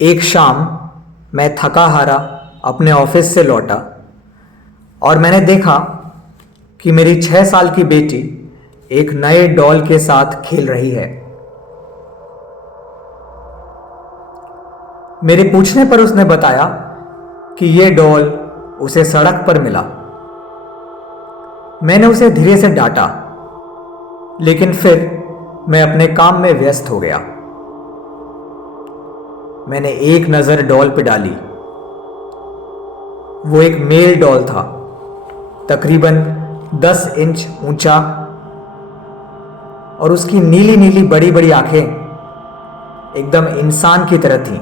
एक शाम मैं थका हारा अपने ऑफिस से लौटा और मैंने देखा कि मेरी 6 साल की बेटी एक नए डॉल के साथ खेल रही है। मेरे पूछने पर उसने बताया कि यह डॉल उसे सड़क पर मिला। मैंने उसे धीरे से डांटा, लेकिन फिर मैं अपने काम में व्यस्त हो गया। मैंने एक नज़र डॉल पर डाली। वो एक मेल डॉल था, तकरीबन 10 इंच ऊंचा, और उसकी नीली नीली बड़ी बड़ी आंखें एकदम इंसान की तरह थीं।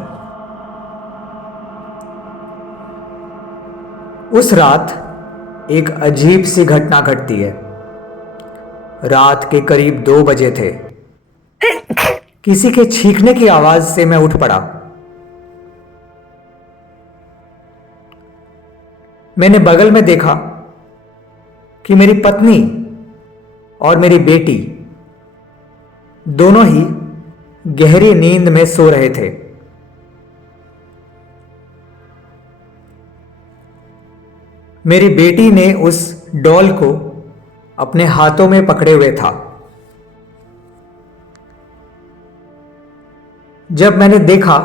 उस रात एक अजीब सी घटना घटती है। रात के करीब 2 बजे थे। किसी के छींकने की आवाज से मैं उठ पड़ा। मैंने बगल में देखा कि मेरी पत्नी और मेरी बेटी दोनों ही गहरी नींद में सो रहे थे। मेरी बेटी ने उस डॉल को अपने हाथों में पकड़े हुए था। जब मैंने देखा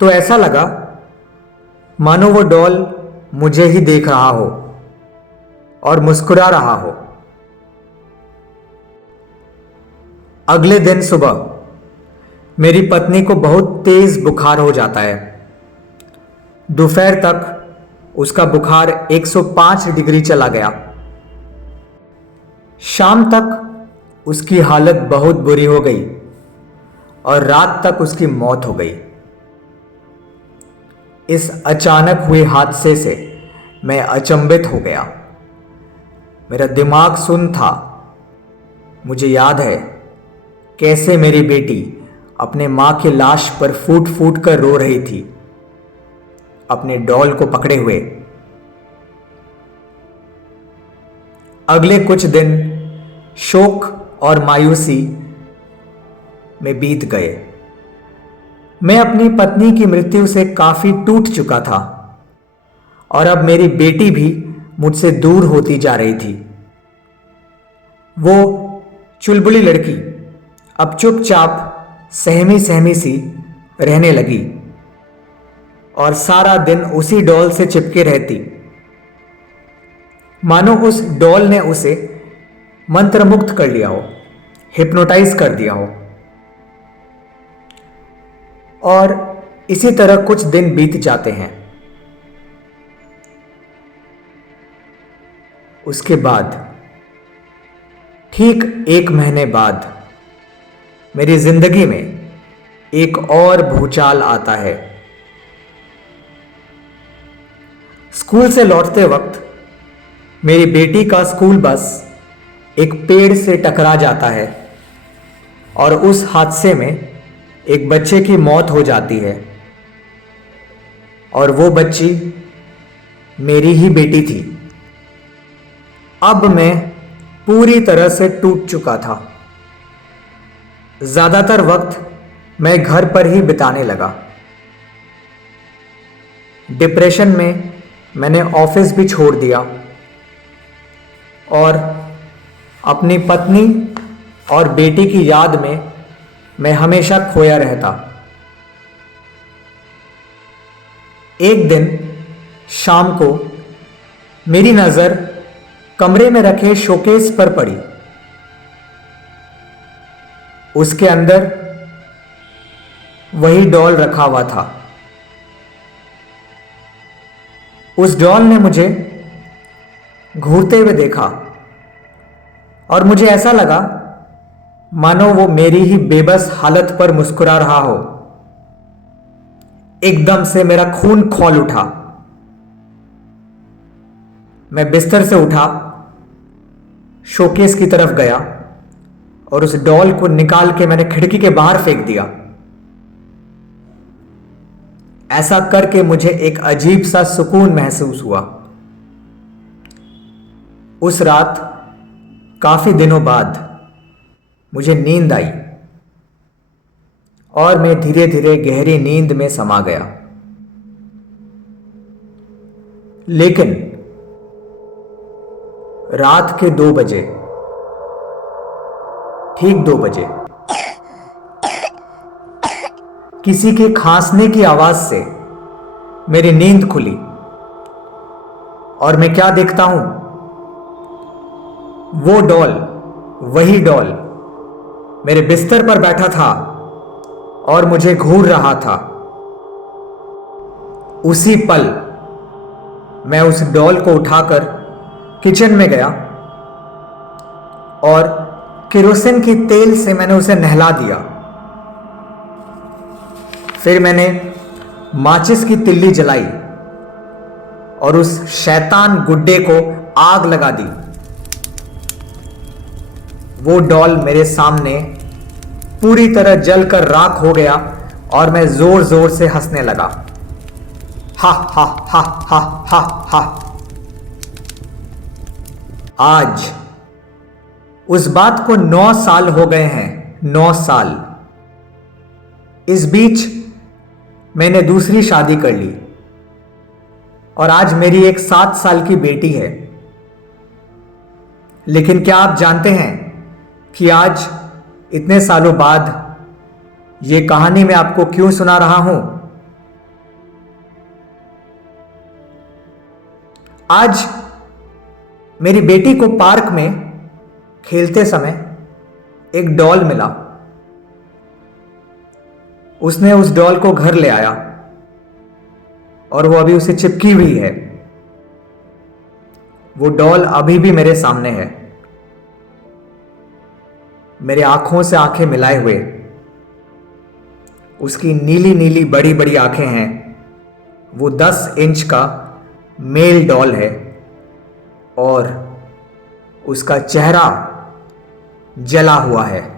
तो ऐसा लगा मानो वो डॉल मुझे ही देख रहा हो और मुस्कुरा रहा हो। अगले दिन सुबह मेरी पत्नी को बहुत तेज बुखार हो जाता है। दोपहर तक उसका बुखार 105 डिग्री चला गया। शाम तक उसकी हालत बहुत बुरी हो गई और रात तक उसकी मौत हो गई। इस अचानक हुए हादसे से मैं अचंभित हो गया। मेरा दिमाग सुन्न था। मुझे याद है कैसे मेरी बेटी अपने मां की लाश पर फूट फूट कर रो रही थी, अपने डॉल को पकड़े हुए। अगले कुछ दिन शोक और मायूसी में बीत गए। मैं अपनी पत्नी की मृत्यु से काफी टूट चुका था और अब मेरी बेटी भी मुझसे दूर होती जा रही थी। वो चुलबुली लड़की अब चुपचाप सहमी सहमी सी रहने लगी और सारा दिन उसी डॉल से चिपके रहती, मानो उस डॉल ने उसे मंत्रमुग्ध कर लिया हो, हिप्नोटाइज कर दिया हो। और इसी तरह कुछ दिन बीत जाते हैं। उसके बाद ठीक 1 महीने बाद मेरी जिंदगी में एक और भूचाल आता है। स्कूल से लौटते वक्त मेरी बेटी का स्कूल बस एक पेड़ से टकरा जाता है और उस हादसे में एक बच्चे की मौत हो जाती है और वो बच्ची मेरी ही बेटी थी। अब मैं पूरी तरह से टूट चुका था। ज्यादातर वक्त मैं घर पर ही बिताने लगा। डिप्रेशन में मैंने ऑफिस भी छोड़ दिया और अपनी पत्नी और बेटी की याद में मैं हमेशा खोया रहता। एक दिन शाम को मेरी नजर कमरे में रखे शोकेस पर पड़ी। उसके अंदर वही डॉल रखा हुआ था। उस डॉल ने मुझे घूरते हुए देखा और मुझे ऐसा लगा मानो वो मेरी ही बेबस हालत पर मुस्कुरा रहा हो। एकदम से मेरा खून खौल उठा। मैं बिस्तर से उठा, शोकेस की तरफ गया और उस डॉल को निकाल के मैंने खिड़की के बाहर फेंक दिया। ऐसा करके मुझे एक अजीब सा सुकून महसूस हुआ। उस रात काफी दिनों बाद मुझे नींद आई और मैं धीरे धीरे गहरी नींद में समा गया। लेकिन रात के 2 बजे, ठीक 2 बजे, किसी के खांसने की आवाज से मेरी नींद खुली और मैं क्या देखता हूं, वो डॉल, वही डॉल मेरे बिस्तर पर बैठा था और मुझे घूर रहा था। उसी पल मैं उस डॉल को उठाकर किचन में गया और केरोसिन की तेल से मैंने उसे नहला दिया। फिर मैंने माचिस की तिल्ली जलाई और उस शैतान गुड्डे को आग लगा दी। वो डॉल मेरे सामने पूरी तरह जलकर राख हो गया और मैं जोर जोर से हंसने लगा। हा हा हा हा हा हा। आज उस बात को 9 साल हो गए हैं, 9 साल। इस बीच मैंने दूसरी शादी कर ली और आज मेरी एक 7 साल की बेटी है। लेकिन क्या आप जानते हैं कि आज इतने सालों बाद यह कहानी मैं आपको क्यों सुना रहा हूं? आज मेरी बेटी को पार्क में खेलते समय एक डॉल मिला। उसने उस डॉल को घर ले आया और वो अभी उसे चिपकी हुई है। वो डॉल अभी भी मेरे सामने है, मेरे आंखों से आंखें मिलाए हुए। उसकी नीली नीली बड़ी बड़ी आंखें हैं। वो 10 इंच का मेल डॉल है और उसका चेहरा जला हुआ है।